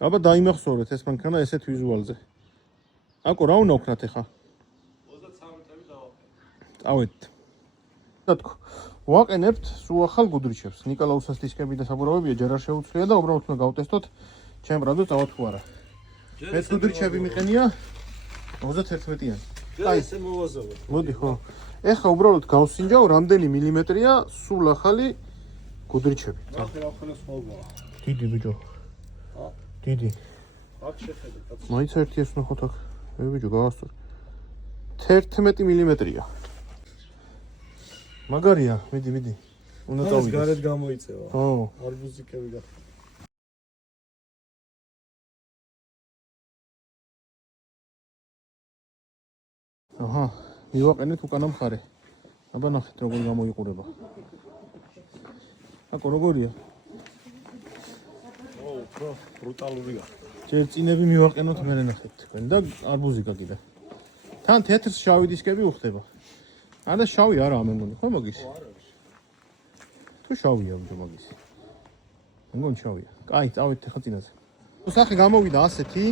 აბა დაიმახსოვრეთ ეს მანქანა ესეთ ვიზუალზე. აკო რა უნდა ვქნათ ახლა? 33-ები დავაყენე. წავედით. თქო, ვაყენებთ სულ ახალ გუდრიჩებს. ნიკოლაუსას დისკები და საბურავებია ჯერ არ შეუცვლია და უბრალოდ უნდა გავტესტოთ ჩემ რადო წავა თუ არა. ეს გუდრიჩები მიყენია 31-იანი. აი ესე მოვაზავე. მოდი ხო. ეხლა უბრალოდ გავსინჯავ რამდენი მილიმეტრია სულ ახალი გუდრიჩები. რა ხოლმე სხვაა. დიდი ბიჭო. დიდი. აქ შეხედე კაცო. მაინც ერთი ეს ნახოთ აქ. ბიჭო გავასწორე. 11 მილიმეტრია. მაგარია, მიდი. უნდა ეს წავიდე. გარეთ გამოიწევა. ხო. არბუზიკები და აჰა, მივაყენეთ უკანა მხარე. აბა ნახეთ როგორ გამოიყურება. აკო როგორია? უფრო ბრუტალური გახდა. ჯერ წინები მივაყენოთ მე ნახეთ თქვენ და არბუზიკა კიდე. თან თეთრ შავი დისკები უხდება. არა შავი არაა მე მგონი, ხო მაგის? თუ შავია ბიჭო მაგის. მე მგონი შავია. კაი, წავით ახლა წინაზე. სახე გამოვიდა ასეთი.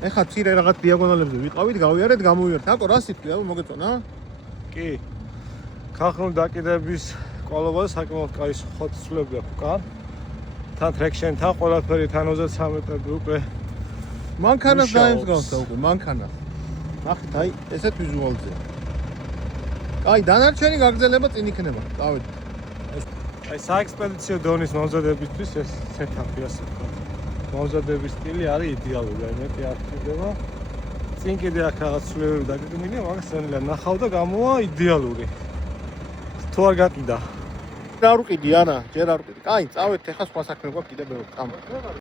ეხლა ცირე რაღაც დიაგონალებზე ვიყავით, გავიარეთ, გამოვიარეთ. აკო რა სიტყვია, მოგეწონა? კი. ქაღალდ დაკიდების კვალობა საკმაოდ კაი ხოცვლები აქვს უკან. თან ტრექშენთან ყველაფერი თან 23 მეტრები უკვე მანქანას დაემსგავსა უკვე, მანქანა. ნახეთ, აი, ესეთ ვიზუალზეა. კაი, დანარჩენი გაგრძელება წინ იქნება. წავედით. აი საექსპედიციო დონის მომზადებისთვის ეს სეტაპი ასე ვთქვათ. მომზადების სტილი არის იდეალური, აი მეტი არ ხდება. წინ კიდე აქ რაღაც ცვლილებები დაგეგმილია, მაგას ნელა ნახავ და გამოვა იდეალური. თუ არ გაყიდა. ჯერ არ ვყიდი, არა, ჯერ არ ვყიდი. კაი, წავედით, ახლა სხვა საქმე გვაქვს კიდე ბევრი.